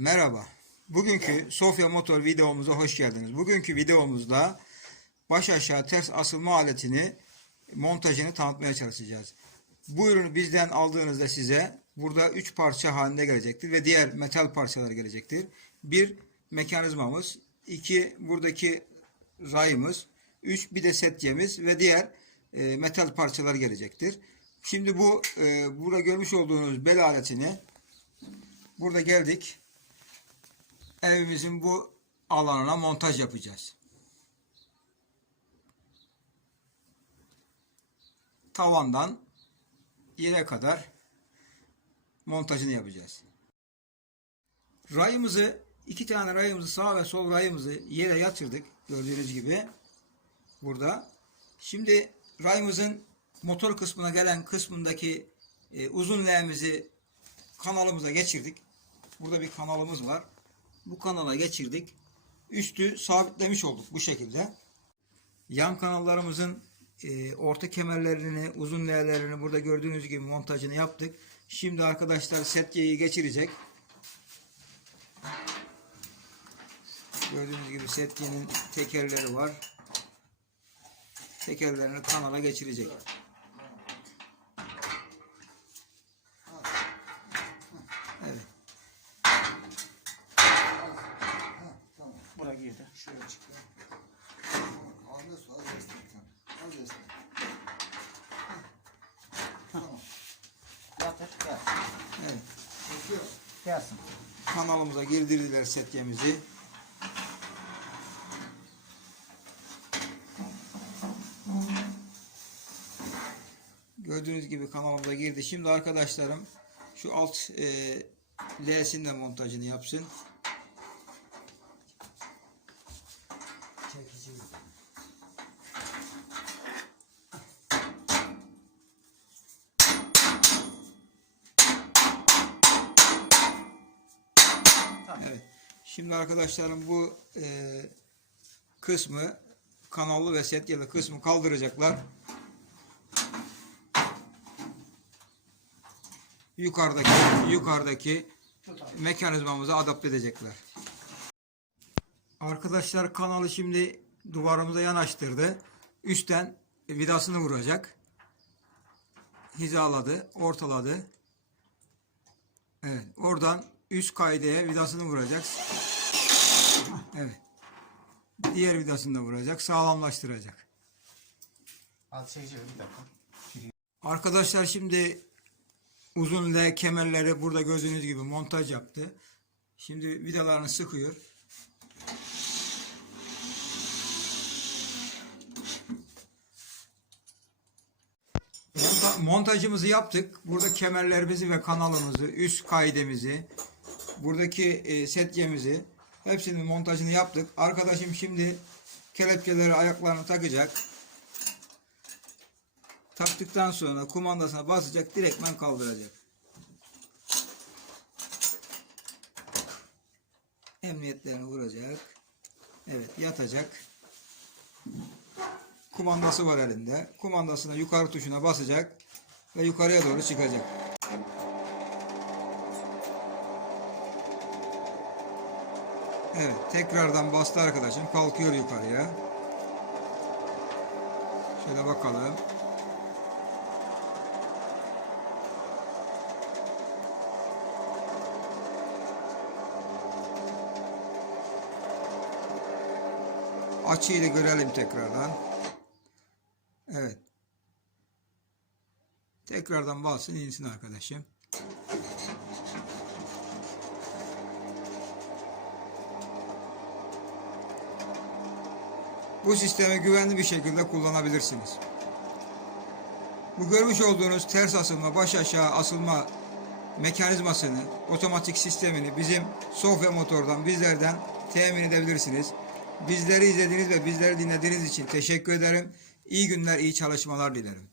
Merhaba. Bugünkü Sofya Motor videomuza hoş geldiniz. Bugünkü videomuzda baş aşağı ters asılma aletini montajını tanıtmaya çalışacağız. Bu ürünü bizden aldığınızda size burada 3 parça halinde gelecektir ve diğer metal parçalar gelecektir. Bir mekanizmamız, iki buradaki rayımız, üç bir de setyemiz ve diğer e, metal parçalar gelecektir. Şimdi bu e, burada görmüş olduğunuz bel aletini burada geldik evimizin bu alanına montaj yapacağız. Tavandan yere kadar montajını yapacağız. Rayımızı iki tane rayımızı sağ ve sol rayımızı yere yatırdık gördüğünüz gibi burada. Şimdi rayımızın motor kısmına gelen kısmındaki e, uzun leğimizi kanalımıza geçirdik. Burada bir kanalımız var bu kanala geçirdik. Üstü sabitlemiş olduk bu şekilde. Yan kanallarımızın e, orta kemerlerini, uzun leğlerini burada gördüğünüz gibi montajını yaptık. Şimdi arkadaşlar setyeyi geçirecek. Gördüğünüz gibi setyenin tekerleri var. Tekerlerini kanala geçirecek. Evet. Bura girdi. Şöyle çıkıyor. Az destek, az destek. Az destek. Heh. Tamam. Yatır gel. Evet. Çekiyor. Gelsin. kanalımıza girdirdiler setyemizi. Gördüğünüz gibi kanalımıza girdi. Şimdi arkadaşlarım şu alt e, L'sinin de montajını yapsın. Evet. Şimdi arkadaşlarım bu e, kısmı kanallı ve setyalı kısmı kaldıracaklar. Yukarıdaki yukarıdaki mekanizmamıza adapte edecekler. Arkadaşlar kanalı şimdi duvarımıza yanaştırdı. Üstten vidasını vuracak. Hizaladı, ortaladı. Evet, oradan üst kaydeye vidasını vuracak. Evet. Diğer vidasını da vuracak, sağlamlaştıracak. Az çekici bir dakika. Arkadaşlar şimdi uzun L kemerleri burada gördüğünüz gibi montaj yaptı. Şimdi vidalarını sıkıyor. Monta- Montajımızı yaptık. Burada kemerlerimizi ve kanalımızı, üst kaidemizi, buradaki e, setyemizi hepsinin montajını yaptık. Arkadaşım şimdi kelepçeleri ayaklarını takacak. Taktıktan sonra kumandasına basacak, direktmen kaldıracak. Emniyetlerini vuracak. Evet, yatacak. Kumandası var elinde. Kumandasına yukarı tuşuna basacak ve yukarıya doğru çıkacak. Evet, tekrardan bastı arkadaşım. Kalkıyor yukarıya. Şöyle bakalım. Açıyı da görelim tekrardan. Evet. Tekrardan bassın insin arkadaşım. Bu sistemi güvenli bir şekilde kullanabilirsiniz. Bu görmüş olduğunuz ters asılma, baş aşağı asılma mekanizmasını, otomatik sistemini bizim Sofya Motor'dan, bizlerden temin edebilirsiniz. Bizleri izlediğiniz ve bizleri dinlediğiniz için teşekkür ederim. İyi günler, iyi çalışmalar dilerim.